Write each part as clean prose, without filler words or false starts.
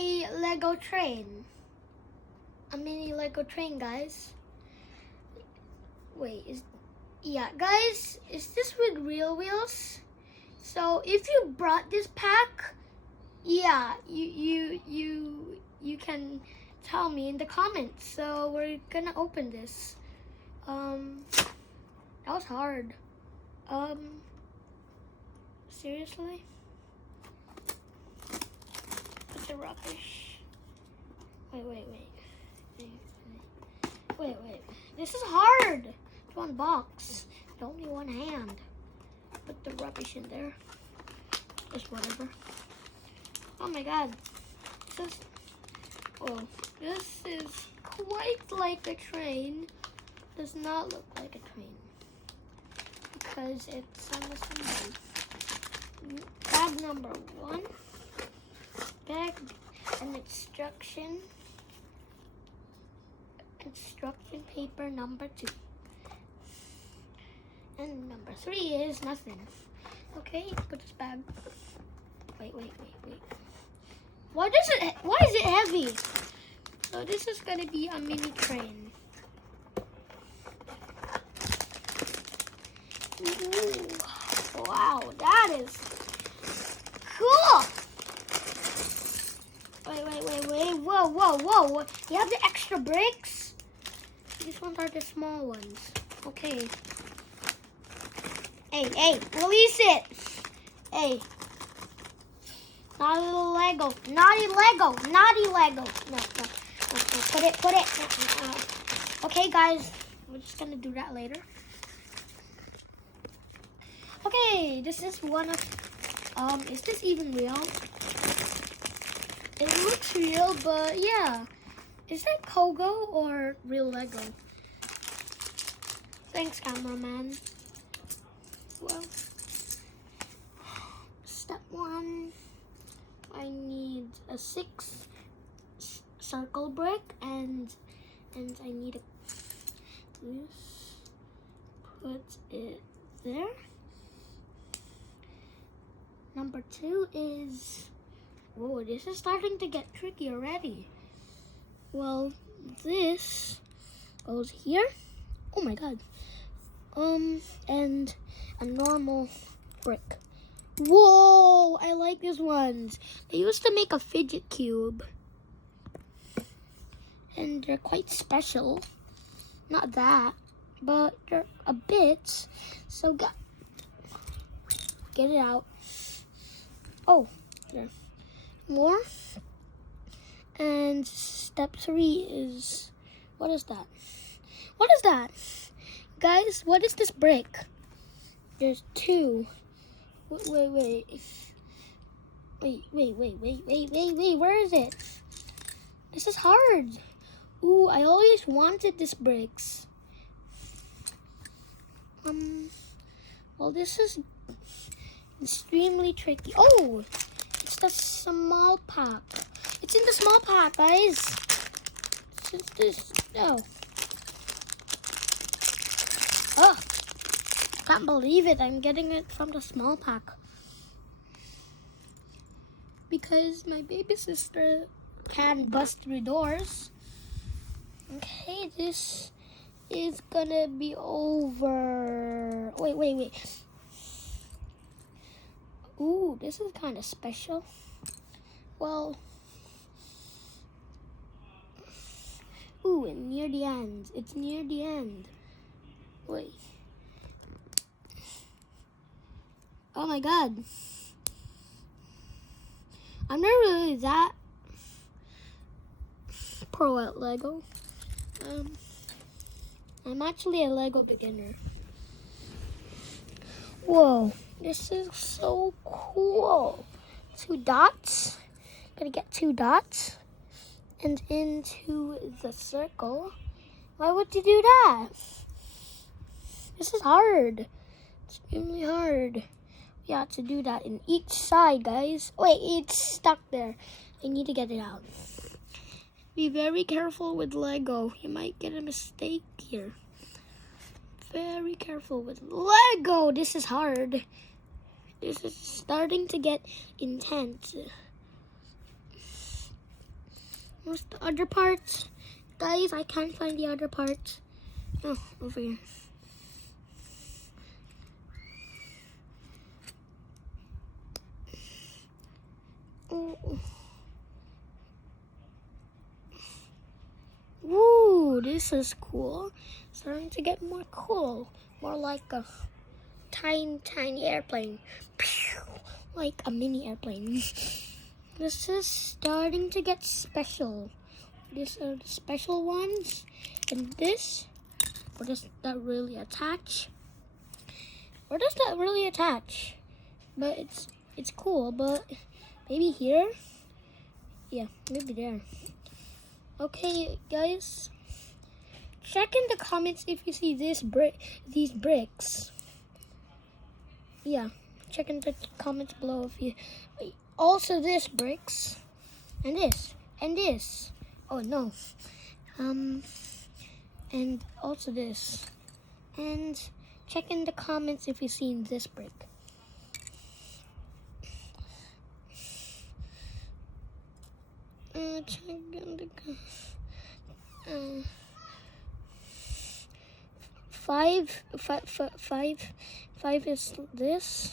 a Lego train. A mini Lego train, guys. Wait, guys, is this with real wheels? So if you brought this pack, yeah, you can tell me in the comments. So we're gonna open this. That was hard. Seriously? What's the rubbish? Wait. This is hard to unbox. With only one hand. Put the rubbish in there. Just whatever. Oh my god. This is quite like a train. Does not look like a train. Because it's unassembly. Bag number 1. Bag and instruction paper number 2. And number 3 is nothing. Okay, put this bag. Wait. Why is it heavy? So this is gonna be a mini train. Ooh, wow, that is cool. Wait. Whoa. You have the extra bricks? These ones are the small ones. Okay. Hey, release it. Hey. Naughty little Lego. Naughty Lego. No. Put it. Okay, guys. We're just gonna do that later. Okay, this is one of, is this even real? It looks real, but yeah. Is that Pogo or real Lego? Thanks, cameraman. Well, step 1, I need a 6 circle brick and I need put it there. Number 2 is, whoa, this is starting to get tricky already. Well, this goes here. Oh my god. And a normal brick. Whoa, I like these ones. They used to make a fidget cube. And they're quite special. Not that, but they're a bit. So get it out. Oh, there. More. And step 3 is, what is that? Guys, what is this brick? There's 2. Wait, where is it? This is hard. Ooh, I always wanted this bricks. Well, this is extremely tricky. Oh, it's the small pack. It's in the small pack, guys. Since this, no. Oh, can't believe it. I'm getting it from the small pack. Because my baby sister can bust through doors. Okay, this is gonna be over. Wait. Ooh, this is kind of special. Well, ooh, it's near the end. It's near the end. Wait. Oh my god. I'm not really that pro at Lego. I'm actually a Lego beginner. Whoa, this is so cool. 2 dots. Gotta get 2 dots. And into the circle. Why would you do that? This is hard. Extremely hard. You have to do that in each side, guys. Wait, it's stuck there. I need to get it out. Be very careful with Lego. You might get a mistake here. Very careful with Lego. This is hard. This is starting to get intense. Where's the other part? Guys, I can't find the other part. Oh, over here. Oh. Woo, this is cool. Starting to get more cool. More like a tiny airplane. Pew, like a mini airplane. This is starting to get special. These are the special ones. And this, where does that really attach? Where does that really attach? But it's cool, but maybe here? Yeah, maybe there. Okay, guys. Check in the comments if you see these bricks. Yeah, check in the comments below if you also this bricks and this. Oh no. And also this. And check in the comments if you've seen this brick. Check in the five is this.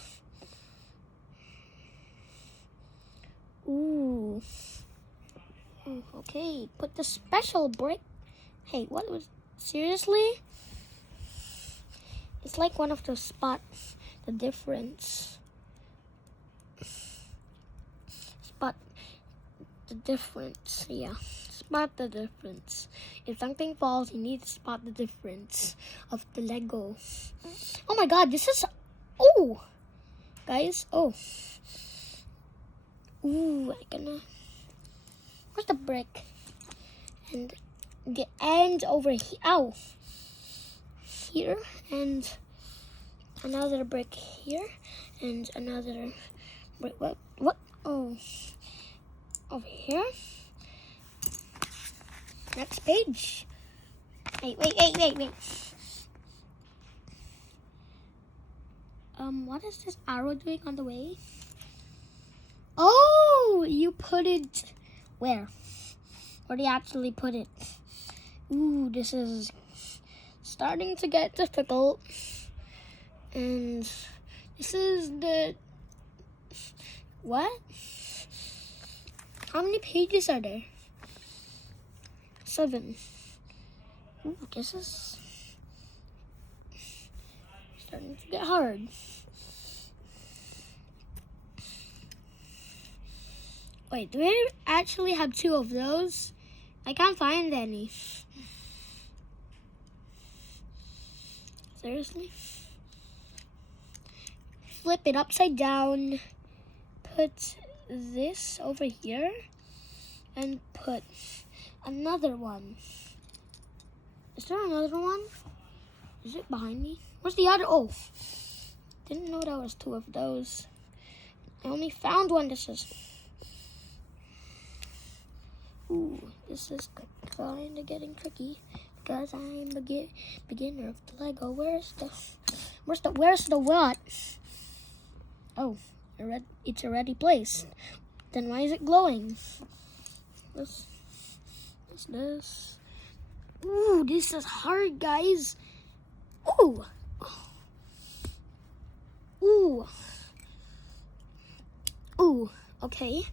Ooh. Okay, put the special brick. Hey, what was seriously? It's like one of those spots. The difference. Spot the difference. Yeah. Spot the difference. If something falls, you need to spot the difference of the Lego. Oh my god, this is... Oh! Guys, oh. Ooh, I gonna... Where's the brick? And the end over here. Ow! Here. And another brick here. And another brick. What? Oh. Over here. Next page. Wait. What is this arrow doing on the way? Oh, you put it where? Where do you actually put it? Ooh, this is starting to get difficult. And this is the... What? How many pages are there? 7. Ooh, this is starting to get hard. Wait, do we actually have 2 of those? I can't find any. Seriously? Flip it upside down. Put this over here. And put another one. Is there another one? Is it behind me? Where's the other? Oh, didn't know there was 2 of those. I only found one. This is... Ooh, this is kind of getting tricky because I'm a beginner of the Lego. Where's the what? Oh, it's already placed. Then why is it glowing? This. Ooh, this is hard, guys. Ooh. Okay.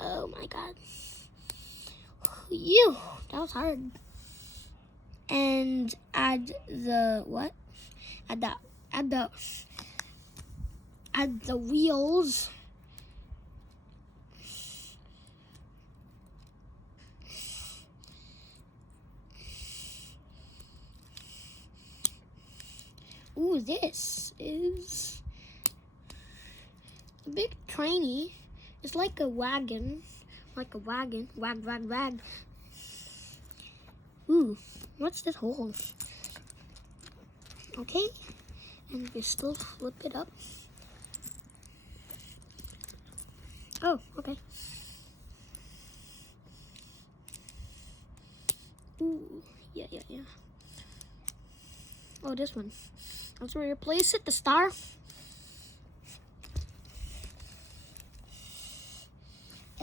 Oh my god. That was hard. And add the what? Add the wheels. Ooh, this is a bit tiny. It's like a wagon. Wag. Ooh, what's this hole? Okay, and we still flip it up. Oh, okay. Ooh, yeah. Oh, this one. That's where you place it, the star.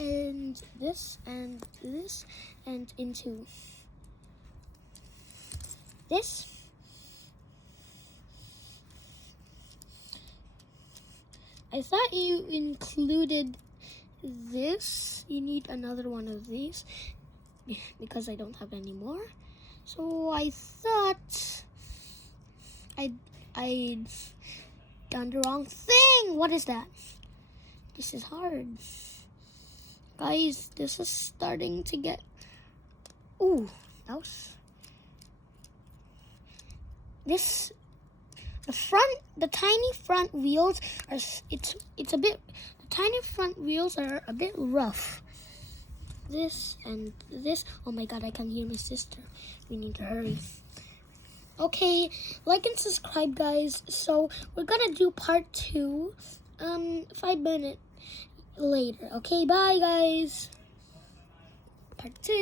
and this and this and into this. I thought you included this. You need another one of these because I don't have any more. So I thought I'd done the wrong thing. What is that? This is hard. Guys, this is starting to get... Ooh, that was... This... The tiny front wheels are... It's a bit... The tiny front wheels are a bit rough. This and this. Oh my god, I can hear my sister. We need to hurry. Okay, like and subscribe, guys. So we're gonna do part 2 5 minutes later. Okay, bye guys. Part 2.